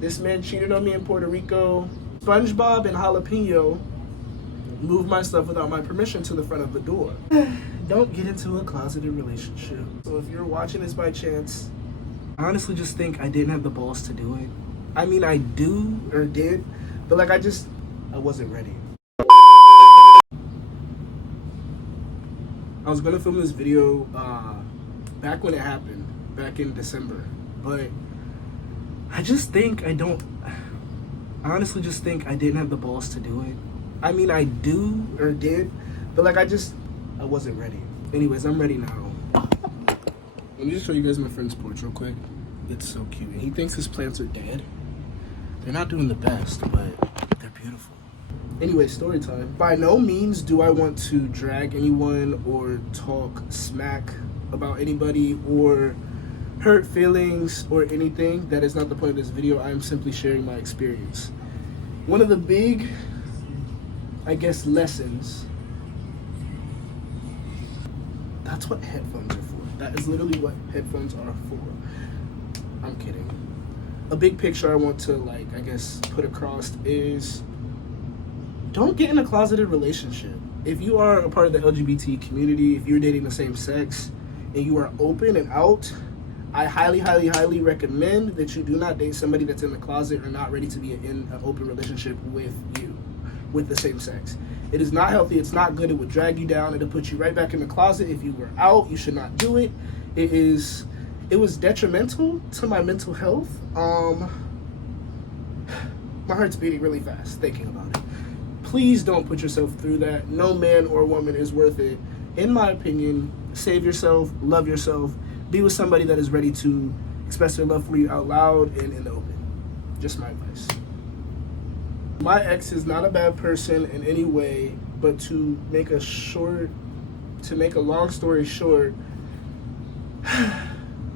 This man cheated on me in Puerto Rico. SpongeBob and Jalapeno moved my stuff without my permission to the front of the door. Don't get into a closeted relationship. So if you're watching this by chance, I honestly just think I didn't have the balls to do it. I mean, I do or did, but like I wasn't ready. I was gonna film this video back when it happened, back in December, but I honestly just think I didn't have the balls to do it. I mean, I do or did, but like I wasn't ready. Anyways, I'm ready now. Let me just show you guys my friend's porch real quick. It's so cute. And he thinks his plants are dead. They're not doing the best, but they're beautiful. Anyway, story time. By no means do I want to drag anyone or talk smack about anybody or hurt feelings or anything. That is not the point of this video. I am simply sharing my experience. One of the big, I guess, lessons. That's what headphones are for. That is literally what headphones are for. I'm kidding. A big picture I want to, put across is don't get in a closeted relationship. If you are a part of the LGBT community, if you're dating the same sex, and you are open and out, I highly, highly, highly recommend that you do not date somebody that's in the closet or not ready to be in an open relationship with you, with the same sex. It is not healthy. It's not good. It would drag you down. It'll put you right back in the closet. If you were out, you should not do it. It was detrimental to my mental health. My heart's beating really fast thinking about it. Please don't put yourself through that. No man or woman is worth it. In my opinion, save yourself, love yourself, be with somebody that is ready to express their love for you out loud and in the open. Just my advice. My ex is not a bad person in any way, but to make a long story short,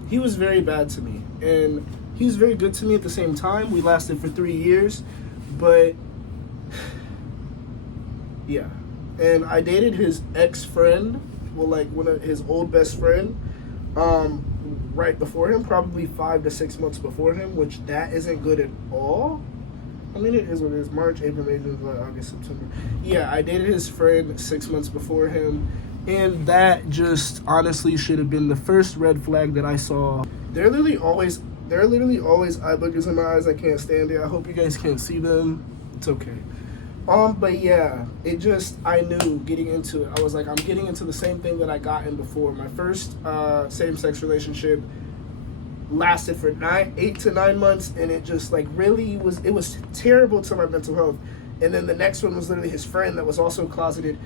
he was very bad to me. And he was very good to me at the same time. We lasted for 3 years, but yeah. And I dated his ex-friend, one of his old best friend, right before him, probably 5 to 6 months before him, which that isn't good at all. I mean, it is what it is. March, April, May, June, July, August, September. Yeah, I dated his friend 6 months before him, and that just honestly should have been the first red flag that I saw. There are literally always eye boogers in my eyes. I can't stand it. I hope you guys can't see them. It's okay. But yeah, I knew getting into it. I was like, I'm getting into the same thing that I got in before. My first same-sex relationship lasted for 8 to 9 months, and it just really was terrible to my mental health. And then the next one was literally his friend that was also closeted.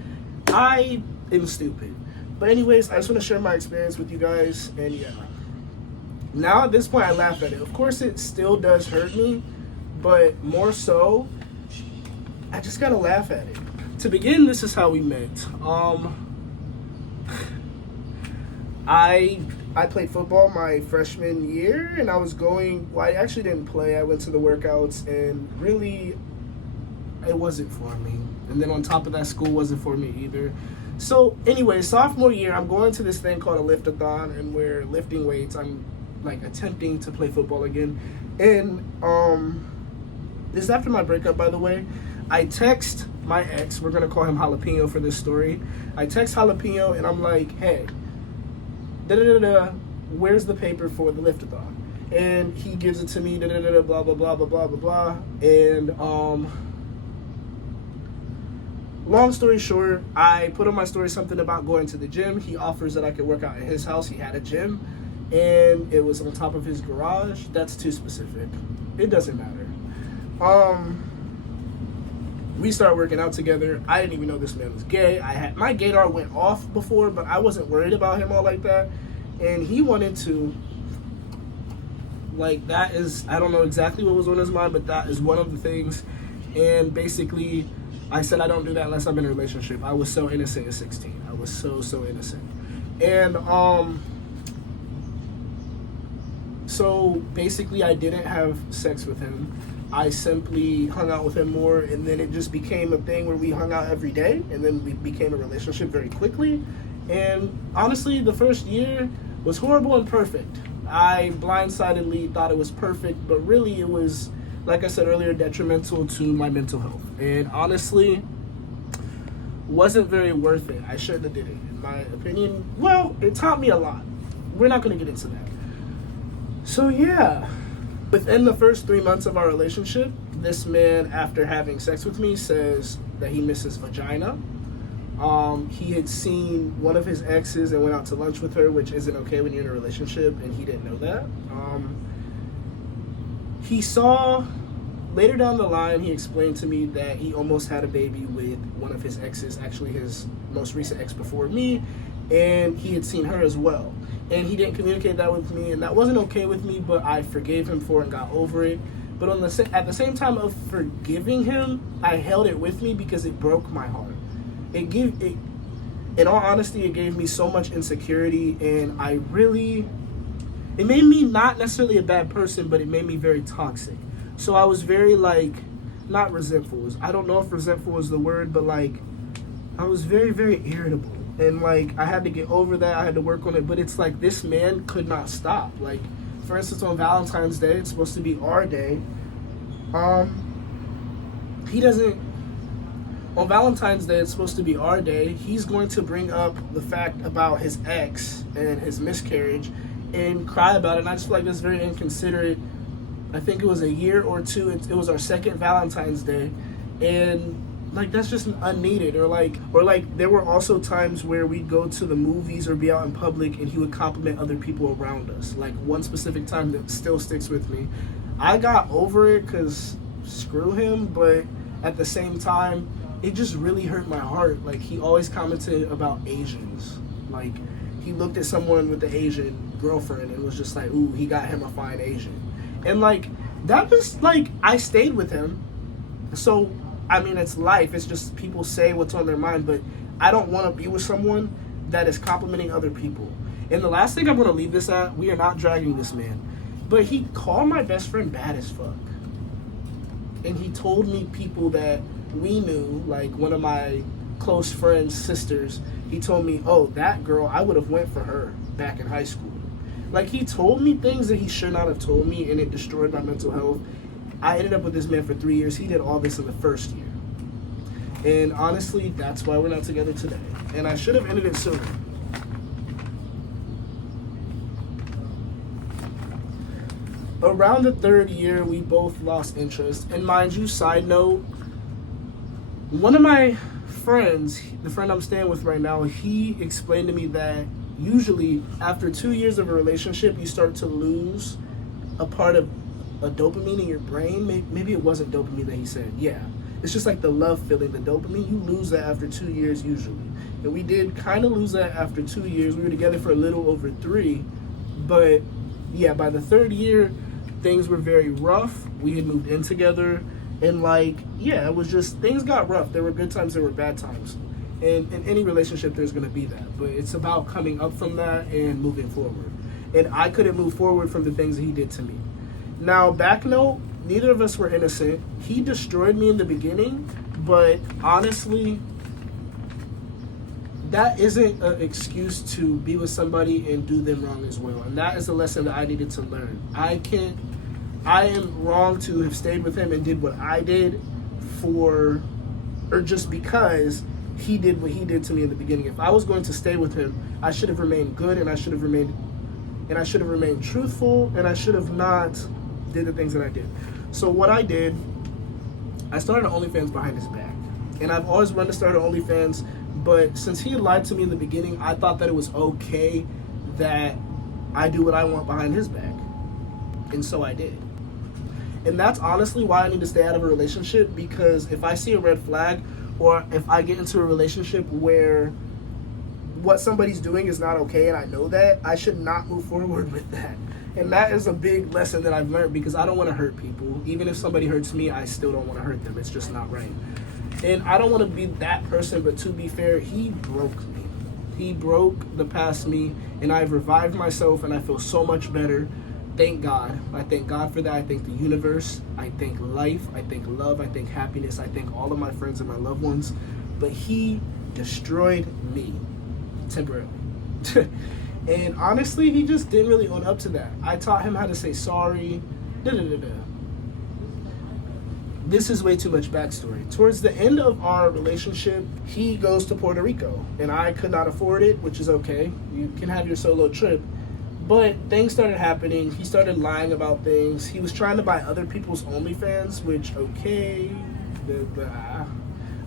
I am stupid. But anyways, I just want to share my experience with you guys, and yeah. Now at this point, I laugh at it. Of course, it still does hurt me, but more so, I just gotta laugh at it. To begin, this is how we met. I played football my freshman year, and I actually didn't play. I went to the workouts, and really, it wasn't for me. And then on top of that, school wasn't for me either. So anyway, sophomore year, I'm going to this thing called a lift-a-thon, and we're lifting weights. I'm attempting to play football again. And this is after my breakup, by the way. I text my ex, we're gonna call him Jalapeno for this story. I text Jalapeno and I'm like, hey, where's the paper for the lift-a-thon? And he gives it to me, blah, blah, blah, blah, blah, blah, blah, blah. And long story short, I put on my story something about going to the gym. He offers that I could work out at his house. He had a gym, and it was on top of his garage. That's too specific. It doesn't matter. We started working out together. I didn't even know this man was gay. My gaydar went off before, but I wasn't worried about him all like that. And he wanted to, I don't know exactly what was on his mind, but that is one of the things. And basically, I said I don't do that unless I'm in a relationship. I was so innocent at 16. I was so innocent. And so basically I didn't have sex with him. I simply hung out with him more, and then it just became a thing where we hung out every day, and then we became a relationship very quickly. And honestly, the first year was horrible and perfect. I blindsidedly thought it was perfect, but really it was like I said earlier, detrimental to my mental health. And honestly, wasn't very worth it. I shouldn't have did it, in my opinion. Well, it taught me a lot. We're not going to get into that. So yeah, within the first 3 months of our relationship, this man, after having sex with me, says that he misses vagina. He had seen one of his exes and went out to lunch with her, which isn't okay when you're in a relationship, and he didn't know that. He saw, later down the line, he explained to me that he almost had a baby with one of his exes, actually his most recent ex before me, and he had seen her as well. And he didn't communicate that with me, and that wasn't okay with me, but I forgave him for it and got over it. But at the same time of forgiving him, I held it with me because it broke my heart. In all honesty, it gave me so much insecurity, and it made me not necessarily a bad person, but it made me very toxic. So I was very, not resentful. I don't know if resentful is the word, but I was very, very irritable. And I had to get over that. I had to work on it. But it's this man could not stop. For instance, on Valentine's Day, it's supposed to be our day. He doesn't. On Valentine's Day, it's supposed to be our day. He's going to bring up the fact about his ex and his miscarriage and cry about it. And I just feel like that's very inconsiderate. I think it was a year or two. It was our second Valentine's Day. And that's just unneeded. Or there were also times where we'd go to the movies or be out in public and he would compliment other people around us. One specific time that still sticks with me. I got over it because screw him, but at the same time, it just really hurt my heart. He always commented about Asians. He looked at someone with an Asian girlfriend and was just like, ooh, he got him a fine Asian. And that was I stayed with him. So I mean, it's life. It's just people say what's on their mind, but I don't want to be with someone that is complimenting other people. And the last thing I'm going to leave this at, we are not dragging this man, but he called my best friend bad as fuck. And he told me people that we knew, one of my close friends' sisters, he told me, oh, that girl, I would have went for her back in high school. He told me things that he should not have told me, and it destroyed my mental health. I ended up with this man for 3 years. He did all this in the first year. And honestly, that's why we're not together today. And I should have ended it sooner. Around the third year, we both lost interest. And mind you, side note, one of my friends, the friend I'm staying with right now, he explained to me that usually after 2 years of a relationship, you start to lose a part of a dopamine in your brain. Maybe it wasn't dopamine that he said. Yeah. It's just the love feeling, the dopamine. You lose that after 2 years usually. And we did kind of lose that after 2 years. We were together for a little over 3. But yeah, by the third year, things were very rough. We had moved in together. And it was just, things got rough. There were good times, there were bad times. And in any relationship, there's going to be that. But it's about coming up from that and moving forward. And I couldn't move forward from the things that he did to me. Now, back note, neither of us were innocent. He destroyed me in the beginning, but honestly, that isn't an excuse to be with somebody and do them wrong as well. And that is a lesson that I needed to learn. I am wrong to have stayed with him and did what I did just because he did what he did to me in the beginning. If I was going to stay with him, I should have remained good, and I should have remained truthful, and I should have not did the things that I did. So what I did, I started an OnlyFans behind his back. And I've always wanted to start an OnlyFans, but since he lied to me in the beginning, I thought that it was okay that I do what I want behind his back. And so I did. And that's honestly why I need to stay out of a relationship, because if I see a red flag, or if I get into a relationship where what somebody's doing is not okay and I know that, I should not move forward with that. And that is a big lesson that I've learned, because I don't want to hurt people. Even if somebody hurts me, I still don't want to hurt them. It's just not right. And I don't want to be that person, but to be fair, he broke me. He broke the past me, and I've revived myself, and I feel so much better. Thank God. I thank God for that. I thank the universe. I thank life. I thank love. I thank happiness. I thank all of my friends and my loved ones. But he destroyed me temporarily. And honestly, he just didn't really own up to that. I taught him how to say sorry. this is way too much backstory. Towards the end of our relationship, he goes to Puerto Rico, and I could not afford it, which is okay. You can have your solo trip. But things started happening. He started lying about things. He was trying to buy other people's OnlyFans, which, okay.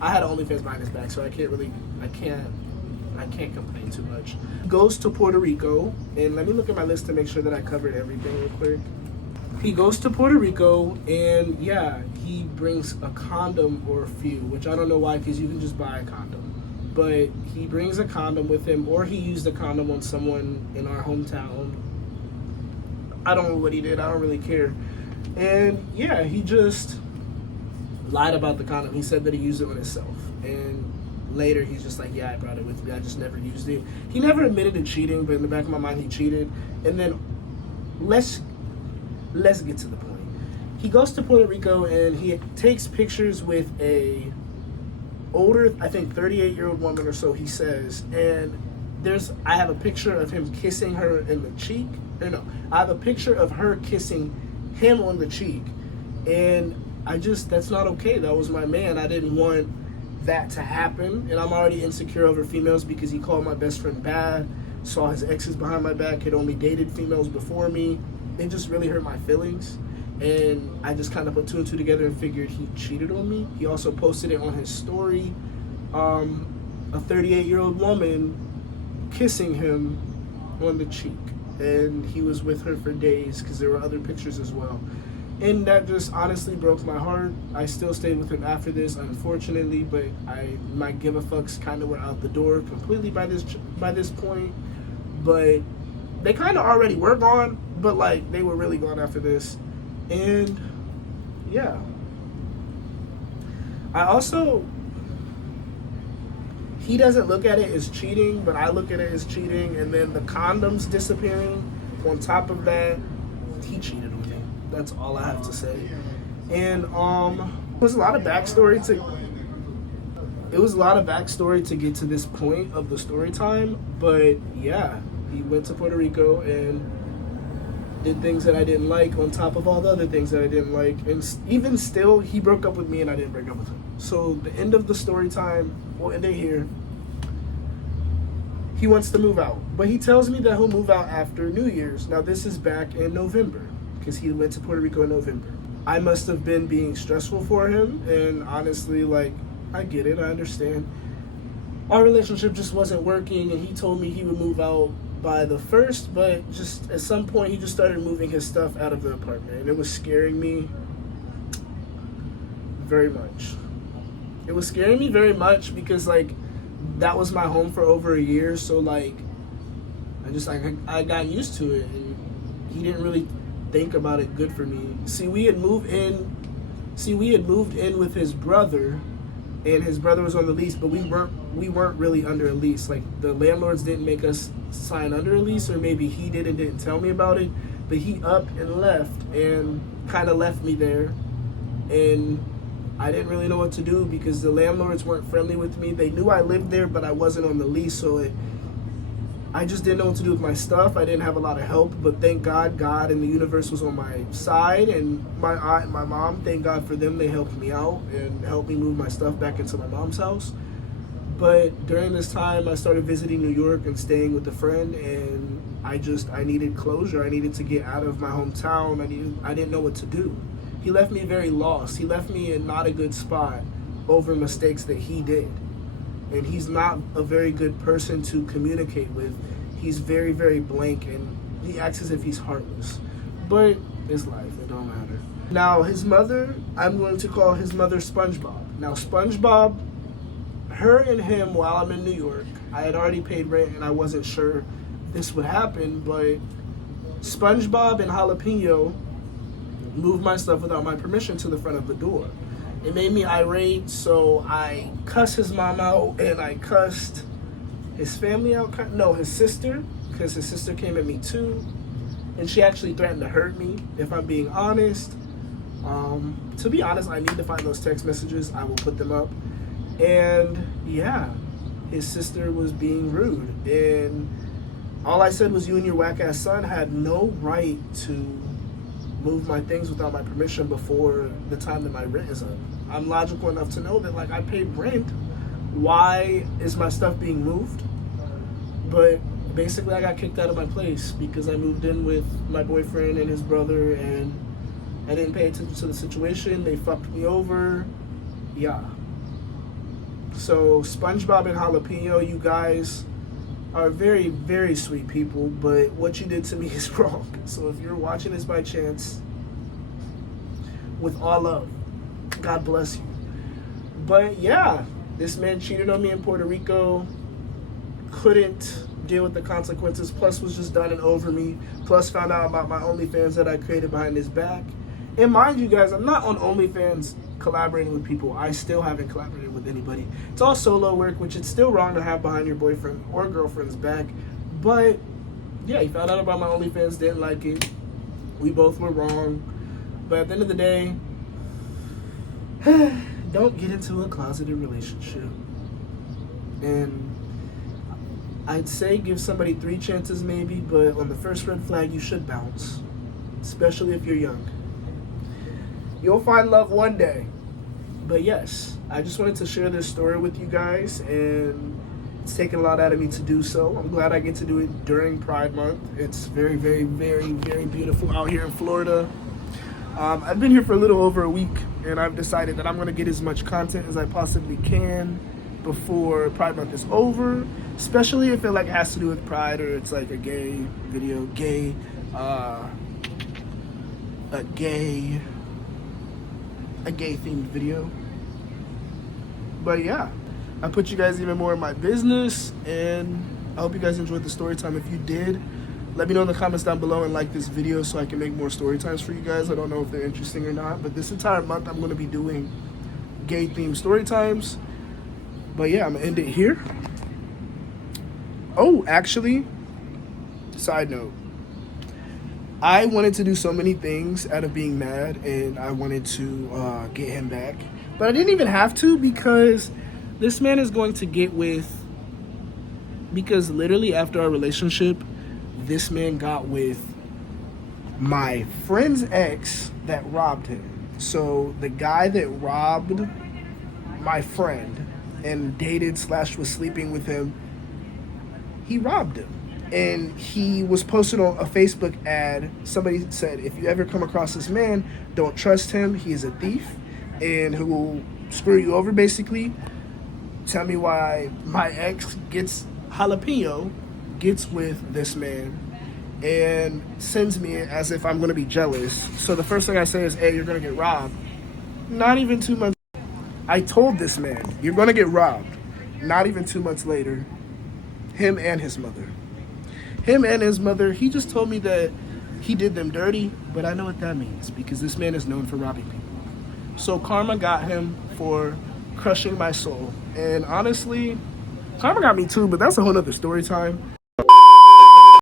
I had OnlyFans behind his back, so I can't complain too much. Goes to Puerto Rico, and let me look at my list to make sure that I covered everything real quick. He goes to Puerto Rico, and yeah, he brings a condom or a few, which I don't know why, because you can just buy a condom. But he brings a condom with him, or he used a condom on someone in our hometown. I don't know what he did. I don't really care. And yeah, he just lied about the condom. He said that he used it on himself. And later he's just like, yeah, I brought it with me. I just never used it. He never admitted to cheating, but in the back of my mind, he cheated. And then let's get to the point. He goes to Puerto Rico and he takes pictures with a older, I think 38-year-old woman or so, he says, and I have a picture of him kissing her in the cheek. I have a picture of her kissing him on the cheek, and that's not okay. That was my man. I didn't want that to happen, and I'm already insecure over females because he called my best friend bad, saw his exes behind my back, had only dated females before me. It just really hurt my feelings. And I just kind of put two and two together and figured he cheated on me. He also posted it on his story. A 38-year-old woman kissing him on the cheek. And he was with her for days because there were other pictures as well. And that just honestly broke my heart. I still stayed with him after this, unfortunately, but my give a fucks kind of were out the door completely by this point. But they kind of already were gone, but like they were really gone after this. And yeah, he doesn't look at it as cheating, but I look at it as cheating. And then the condoms disappearing on top of that, he cheated on me. That's all I have to say. And there's a lot of backstory to get to this point of the story time. But yeah, he went to Puerto Rico and did things that I didn't like on top of all the other things that I didn't like. And even still, he broke up with me and I didn't break up with him. So the end of the story time, we'll end it here. He wants to move out, but he tells me that he'll move out after New Year's. Now this is back in November because he went to Puerto Rico in November. I must have been being stressful for him, and honestly, like, I get it, I understand. Our relationship just wasn't working, and he told me he would move out by the 1st, but just at some point he just started moving his stuff out of the apartment, and it was scaring me very much. It was scaring me very much because like that was my home for over a year, so like I got used to it, and he didn't really think about it good for me. We had moved in with his brother, and his brother was on the lease, but we weren't really under a lease. Like the landlords didn't make us sign under a lease, or maybe he did and didn't tell me about it, but he up and left and kind of left me there, and I didn't really know what to do because the landlords weren't friendly with me. They knew I lived there, but I wasn't on the lease, so I just didn't know what to do with my stuff. I didn't have a lot of help, but thank God, God and the universe was on my side, and my aunt and my mom, thank God for them, they helped me out and helped me move my stuff back into my mom's house. But during this time, I started visiting New York and staying with a friend, and I needed closure. I needed to get out of my hometown. I didn't know what to do. He left me very lost. He left me in not a good spot over mistakes that he did. And he's not a very good person to communicate with. He's very, very blank, and he acts as if he's heartless. But it's life, it don't matter. Now, his mother, I'm going to call his mother SpongeBob. Now, SpongeBob, her and him, while I'm in New York, I had already paid rent and I wasn't sure this would happen, but SpongeBob and Jalapeno moved my stuff without my permission to the front of the door. It made me irate, so I cussed his mom out, and I cussed his family out. No, his sister, because his sister came at me too, and she actually threatened to hurt me, if I'm being honest. To be honest, I need to find those text messages. I will put them up. And yeah, his sister was being rude, and all I said was, you and your whack-ass son had no right to move my things without my permission before the time that my rent is up. I'm logical enough to know that, like, I paid rent. Why is my stuff being moved? But basically, I got kicked out of my place because I moved in with my boyfriend and his brother, and I didn't pay attention to the situation. They fucked me over. Yeah. So SpongeBob and Jalapeno, you guys are very, very sweet people, but what you did to me is wrong. So if you're watching this by chance, with all love, God bless you. But yeah, this man cheated on me in Puerto Rico, couldn't deal with the consequences, plus was just done and over me, plus found out about my OnlyFans that I created behind his back. And mind you guys, I'm not on OnlyFans collaborating with people. I still haven't collaborated with anybody. It's all solo work, which it's still wrong to have behind your boyfriend or girlfriend's back. But yeah, he found out about my OnlyFans, didn't like it. We both were wrong. But at the end of the day, don't get into a closeted relationship. And I'd say give somebody 3 chances maybe, but on the first red flag, you should bounce, especially if you're young. You'll find love one day. But yes, I just wanted to share this story with you guys, and it's taken a lot out of me to do so. I'm glad I get to do it during Pride Month. It's very, very, very, very beautiful out here in Florida. I've been here for a little over a week, and I've decided that I'm going to get as much content as I possibly can before Pride Month is over, especially if it like has to do with Pride, or it's like a gay video, a gay themed video. But yeah, I put you guys even more in my business, and I hope you guys enjoyed the story time. If you did, let me know in the comments down below and like this video so I can make more story times for you guys. I don't know if they're interesting or not, but this entire month I'm going to be doing gay themed story times. But yeah, I'm gonna end it here. Oh, actually, side note, I wanted to do so many things out of being mad, and I wanted to get him back. But I didn't even have to, because this man is going to get with, because literally after our relationship, this man got with my friend's ex that robbed him. So the guy that robbed my friend and dated / was sleeping with him, he robbed him. And he was posted on a Facebook ad. Somebody said, if you ever come across this man, don't trust him. He is a thief, and he will screw you over, basically. Tell me why my ex jalapeno gets with this man and sends me as if I'm going to be jealous. So the first thing I say is, hey, you're going to get robbed. Not even 2 months. I told this man, you're going to get robbed. Not even 2 months later, him and his mother. He just told me that he did them dirty, but I know what that means, because this man is known for robbing people. So karma got him for crushing my soul. And honestly, karma got me too, but that's a whole nother story time.